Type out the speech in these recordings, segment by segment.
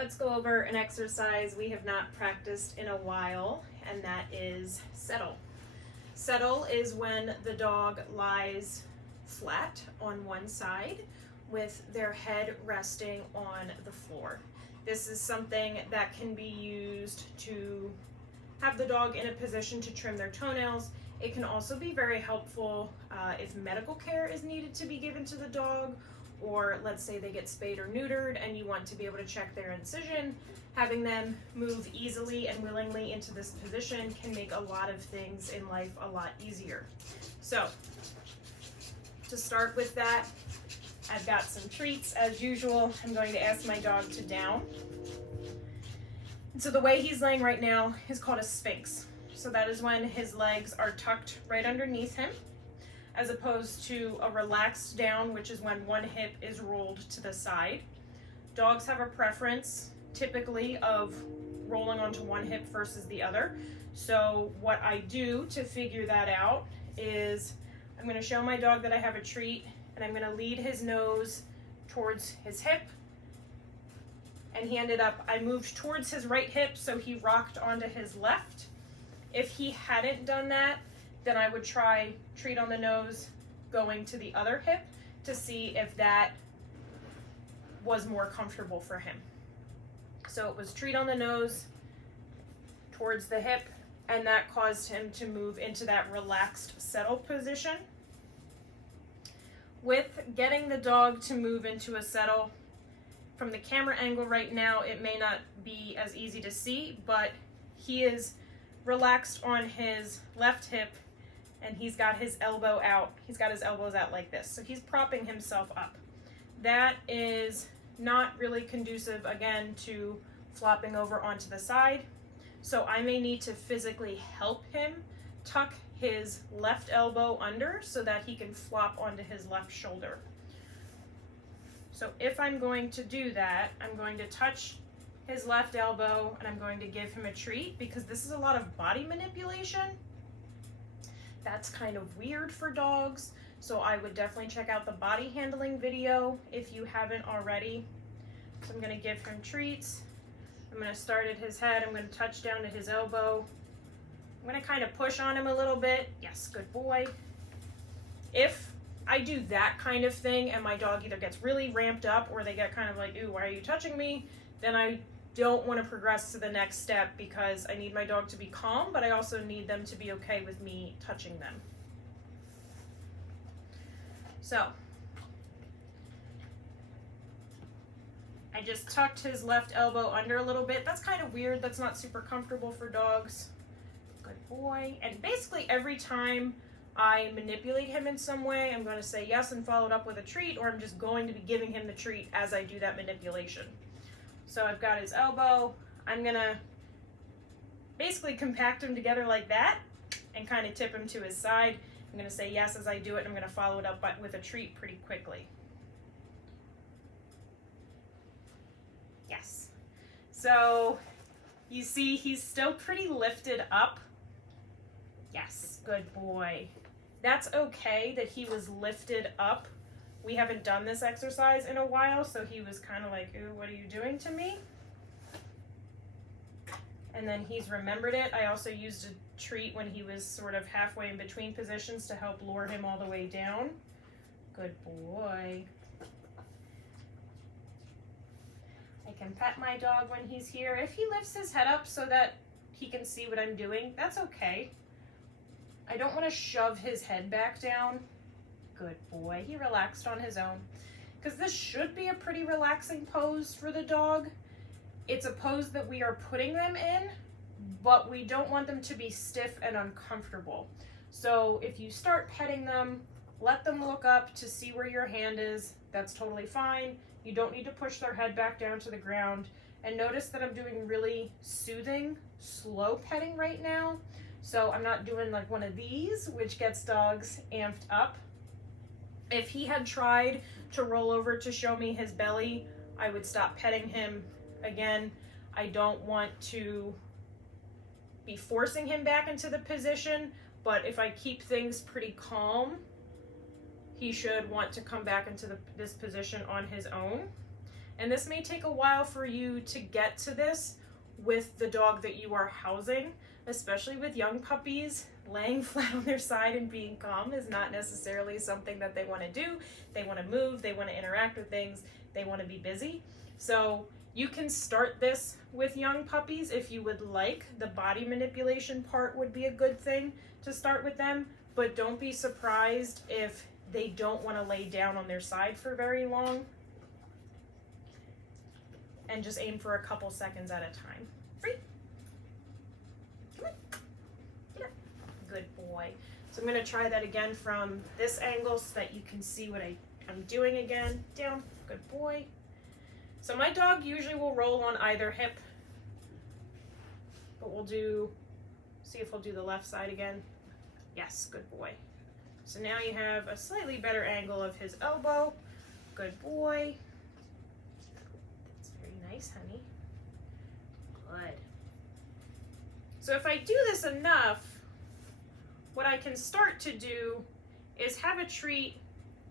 Let's go over an exercise we have not practiced in a while, and that is settle. Settle is when the dog lies flat on one side with their head resting on the floor. This is something that can be used to have the dog in a position to trim their toenails. It can also be very helpful if medical care is needed to be given to the dog, or let's say they get spayed or neutered and you want to be able to check their incision. Having them move easily and willingly into this position can make a lot of things in life a lot easier. So to start with that, I've got some treats as usual. I'm going to ask my dog to down. And so the way he's laying right now is called a sphinx. So that is when his legs are tucked right underneath him, as opposed to a relaxed down, which is when one hip is rolled to the side. Dogs have a preference typically of rolling onto one hip versus the other. So what I do to figure that out is I'm going to show my dog that I have a treat, and I'm going to lead his nose towards his hip. And he ended up, I moved towards his right hip, so he rocked onto his left. If he hadn't done that, then I would try treat on the nose going to the other hip to see if that was more comfortable for him. So it was treat on the nose towards the hip, and that caused him to move into that relaxed settle position. With getting the dog to move into a settle, from the camera angle right now, it may not be as easy to see, but he is relaxed on his left hip and he's got his elbow out. He's got his elbows out like this. So he's propping himself up. That is not really conducive, again, to flopping over onto the side. So I may need to physically help him tuck his left elbow under so that he can flop onto his left shoulder. So if I'm going to do that, I'm going to touch his left elbow and I'm going to give him a treat, because this is a lot of body manipulation. That's kind of weird for dogs. So I would definitely check out the body handling video if you haven't already. So I'm going to give him treats. I'm going to start at his head. I'm going to touch down to his elbow. I'm going to kind of push on him a little bit. Yes, good boy. If I do that kind of thing and my dog either gets really ramped up or they get kind of like, ooh, why are you touching me? Then I don't want to progress to the next step, because I need my dog to be calm, but I also need them to be okay with me touching them. So I just tucked his left elbow under a little bit. That's kind of weird. That's not super comfortable for dogs. Good boy. And basically every time I manipulate him in some way, I'm going to say yes and follow it up with a treat, or I'm just going to be giving him the treat as I do that manipulation. So I've got his elbow. I'm going to basically compact him together like that and kind of tip him to his side. I'm going to say yes as I do it, and I'm going to follow it up with a treat pretty quickly. Yes. So you see he's still pretty lifted up. Yes, good boy. That's okay that he was lifted up. We haven't done this exercise in a while, so he was kind of like, ooh, what are you doing to me? And then he's remembered it. I also used a treat when he was sort of halfway in between positions to help lure him all the way down. Good boy. I can pet my dog when he's here. If he lifts his head up so that he can see what I'm doing, that's okay. I don't want to shove his head back down. Good boy. He relaxed on his own. Because this should be a pretty relaxing pose for the dog. It's a pose that we are putting them in, but we don't want them to be stiff and uncomfortable. So if you start petting them, let them look up to see where your hand is. That's totally fine. You don't need to push their head back down to the ground. And notice that I'm doing really soothing, slow petting right now. So I'm not doing like one of these, which gets dogs amped up. If he had tried to roll over to show me his belly, I would stop petting him. Again, I don't want to be forcing him back into the position, but if I keep things pretty calm, he should want to come back into this position on his own. And this may take a while for you to get to this with the dog that you are housing, especially with young puppies. Laying flat on their side and being calm is not necessarily something that they want to do. They want to move, they want to interact with things, they want to be busy. So you can start this with young puppies if you would like. The body manipulation part would be a good thing to start with them, but don't be surprised if they don't want to lay down on their side for very long. And just aim for a couple seconds at a time. Free. Come on. Get up. Good boy. So I'm going to try that again from this angle so that you can see what I'm doing again. Down. Good boy. So my dog usually will roll on either hip, but see if we'll do the left side again. Yes, good boy. So now you have a slightly better angle of his elbow. Good boy. That's very nice, honey. Good. So if I do this enough, what I can start to do is have a treat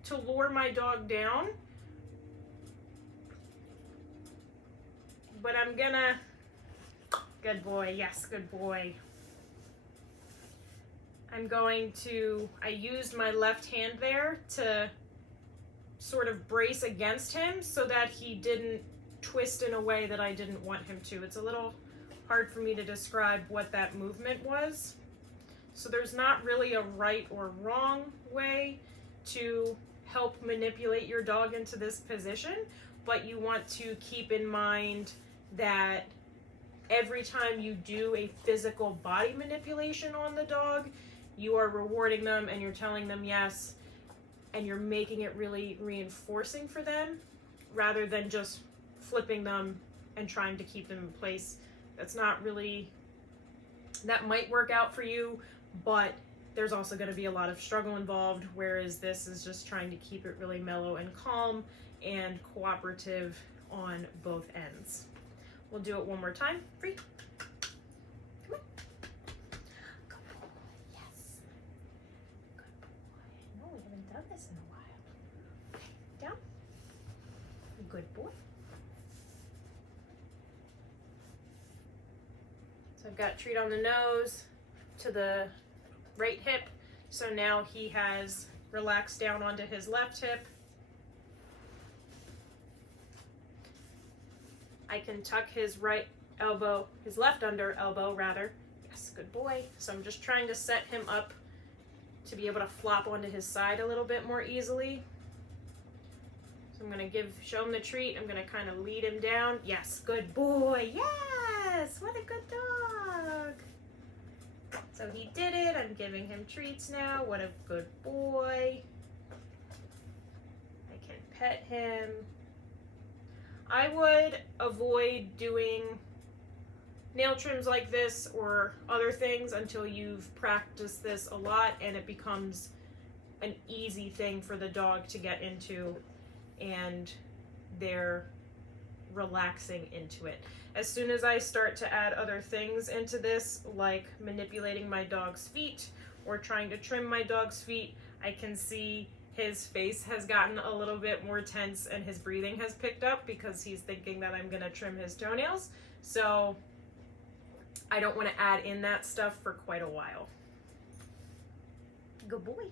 to lure my dog down. But I'm gonna, good boy, yes, good boy. I used my left hand there to sort of brace against him so that he didn't twist in a way that I didn't want him to. It's a little hard for me to describe what that movement was. So there's not really a right or wrong way to help manipulate your dog into this position, but you want to keep in mind that every time you do a physical body manipulation on the dog, you are rewarding them and you're telling them yes, and you're making it really reinforcing for them rather than just flipping them and trying to keep them in place. That might work out for you, but there's also going to be a lot of struggle involved, whereas this is just trying to keep it really mellow and calm and cooperative on both ends. We'll do it one more time. Free. Come on. Good boy. Yes. Good boy. No, we haven't done this in a while. Okay. Down. Good boy. So I've got treat on the nose to the right hip. So now he has relaxed down onto his left hip. I can tuck his left under elbow rather. Yes, good boy. So I'm just trying to set him up to be able to flop onto his side a little bit more easily. So I'm gonna show him the treat. I'm gonna kind of lead him down. Yes, good boy. Yes, what a good dog. So he did it. I'm giving him treats now. What a good boy. I can pet him. I would avoid doing nail trims like this or other things until you've practiced this a lot and it becomes an easy thing for the dog to get into and they're relaxing into it. As soon as I start to add other things into this, like manipulating my dog's feet or trying to trim my dog's feet, I can see his face has gotten a little bit more tense and his breathing has picked up because he's thinking that I'm gonna trim his toenails. So I don't want to add in that stuff for quite a while. Good boy.